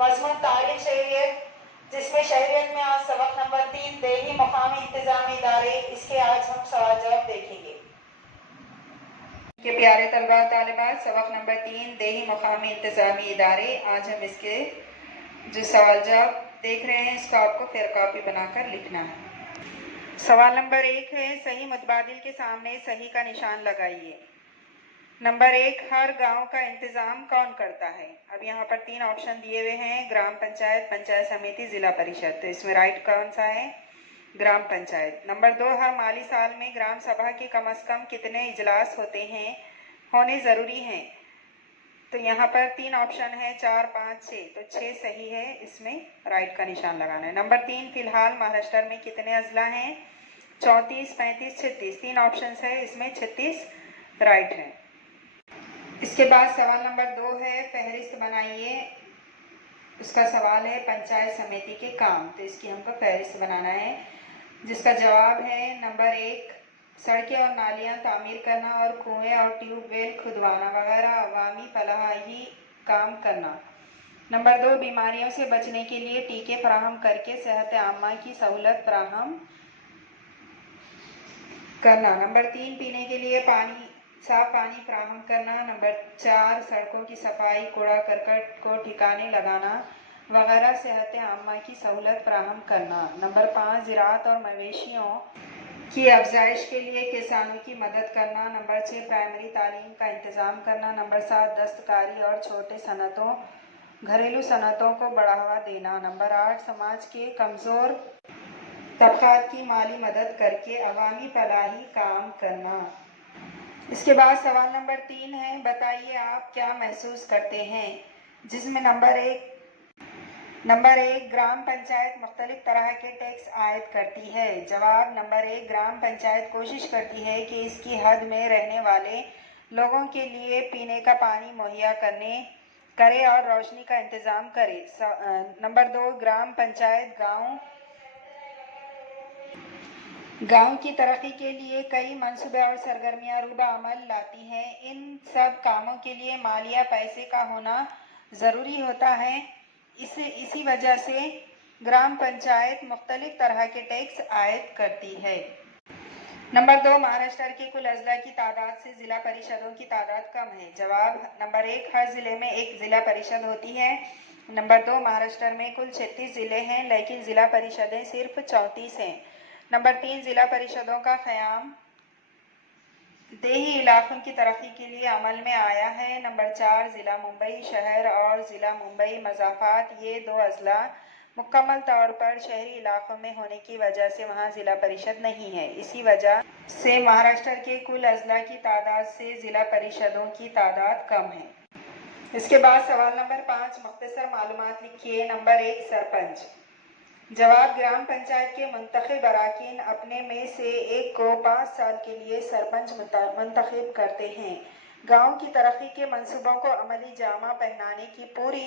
मजमून तारीख शहरियत, जिसमें शहरियत में आज सबक नंबर 3 दिल्ली मुकामी इंतजामी इदारे। इसके आज हम सवाल जवाब देखेंगे। के प्यारे तलबा तालिबात, सबक नंबर 3 दिल्ली मुकामी इंतजामी इदारे। आज हम इसके जो सवाल जवाब देख रहे हैं इसको आपको फिर कॉपी बनाकर लिखना है। सवाल नंबर 1 है, सही मुतबादिल के सामने सही का निशान लगाइए। नंबर 1, हर गांव का इंतजाम कौन करता है? अब यहाँ पर 3 ऑप्शन दिए हुए हैं, ग्राम पंचायत, पंचायत समिति, जिला परिषद। तो इसमें राइट कौन सा है? ग्राम पंचायत। नंबर 2, हर माली साल में ग्राम सभा के कम से कम कितने इजलास होने ज़रूरी हैं? तो यहाँ पर 3 ऑप्शन है, 4, 5, 6। तो 6 सही है, इसमें राइट का निशान लगाना है। नंबर 3, फिलहाल महाराष्ट्र में कितने अजला हैं? 34, 35, 36। 3 ऑप्शन है, इसमें 36 राइट है। इसके बाद सवाल नंबर 2 है, फहरिस्त बनाइए। उसका सवाल है पंचायत समिति के काम। तो इसकी हमको फहरिस्त बनाना है, जिसका जवाब है नंबर 1, सड़कें और नालियां तामीर करना और कुएं और ट्यूबवेल खुदवाना वगैरह अवामी फलाही काम करना। नंबर 2, बीमारियों से बचने के लिए टीके फराहम करके सेहत आमा की सहूलत फराहम करना। नंबर 3, पीने के लिए साफ पानी फराहम करना। नंबर 4, सड़कों की सफाई, कूड़ा करकट को ठिकाने लगाना वगैरह सेहत आमा की सहूलत फराहम करना। नंबर 5, ज़राअत और मवेशियों की अफजाइश के लिए किसानों की मदद करना। नंबर 6, प्राइमरी तालीम का इंतज़ाम करना। नंबर 7, दस्तकारी और छोटे सनतों घरेलू सनतों को बढ़ावा देना। नंबर 8, समाज के कमज़ोर तबक़ात की माली मदद करके अवामी फलाही काम करना। इसके बाद सवाल नंबर 3 है, बताइए आप क्या महसूस करते हैं? जिसमें नंबर 1, ग्राम पंचायत मुख्तलिफ तरह के टैक्स आयद करती है। जवाब नंबर 1, ग्राम पंचायत कोशिश करती है कि इसकी हद में रहने वाले लोगों के लिए पीने का पानी मुहैया करे और रोशनी का इंतज़ाम करे। नंबर 2, ग्राम पंचायत गांव की तरक्की के लिए कई मंसूबे और सरगर्मियां रूबा अमल लाती हैं। इन सब कामों के लिए मालिया पैसे का होना ज़रूरी होता है। इसी वजह से ग्राम पंचायत मुख्तलिफ तरह के टैक्स आयद करती है। नंबर 2, महाराष्ट्र के कुल अजला की तादाद से ज़िला परिषदों की तादाद कम है। जवाब नंबर 1, हर ज़िले में एक ज़िला परिषद होती है। नंबर 2, महाराष्ट्र में कुल 36 ज़िले हैं, लेकिन ज़िला परिषदें सिर्फ 34 हैं। नंबर 3, ज़िला परिषदों का क़याम देही इलाकों की तरक्की के लिए अमल में आया है। नंबर 4, ज़िला मुंबई शहर और ज़िला मुंबई मज़ाफ़ात, ये 2 अजला मुकम्मल तौर पर शहरी इलाकों में होने की वजह से वहाँ ज़िला परिषद नहीं है। इसी वजह से महाराष्ट्र के कुल अजला की तादाद से ज़िला परिषदों की तादाद कम है। इसके बाद सवाल नंबर 5, मुख्तसर मालूमात लिखिए। नंबर 1, सरपंच। जवाब, ग्राम पंचायत के मुंतखब अराकीन अपने में से एक को 5 साल के लिए सरपंच मुंतखब करते हैं। गांव की तरक्की के मंसूबों को अमली जामा पहनाने की पूरी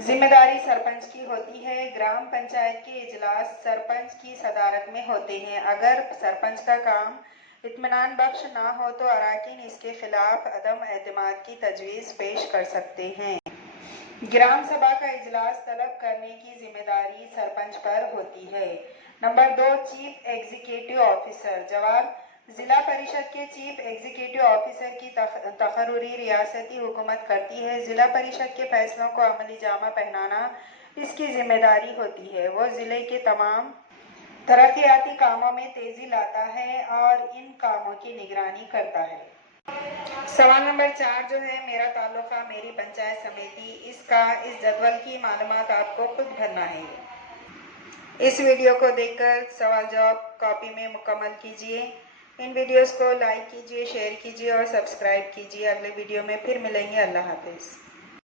जिम्मेदारी सरपंच की होती है। ग्राम पंचायत के इजलास सरपंच की सदारत में होते हैं। अगर सरपंच का काम इत्मीनान बख्श ना हो तो अराकीन इसके खिलाफ अदम एतमाद की तजवीज़ पेश कर सकते हैं। ग्राम सभा का इजलास तलब करने की जिम्मेदारी सरपंच पर होती है। Number 2, chief executive officer. जवाब, जिला परिषद के चीफ एग्जीक्यूटिव ऑफिसर की तकर्रुरी रियासती हुकूमत करती है। जिला परिषद के फैसलों को अमली जामा पहनाना इसकी जिम्मेदारी होती है। वो जिले के तमाम तरक्याती कामों में तेजी लाता है और इन कामों की निगरानी करता है। सवाल नंबर 4 जो है, मेरा ताल्लुका मेरी पंचायत समिति, इस जदवल की मालूमात आपको खुद भरना है। इस वीडियो को देखकर सवाल जवाब कॉपी में मुकम्मल कीजिए। इन वीडियोस को लाइक कीजिए, शेयर कीजिए और सब्सक्राइब कीजिए। अगले वीडियो में फिर मिलेंगे। अल्लाह हाफिज़।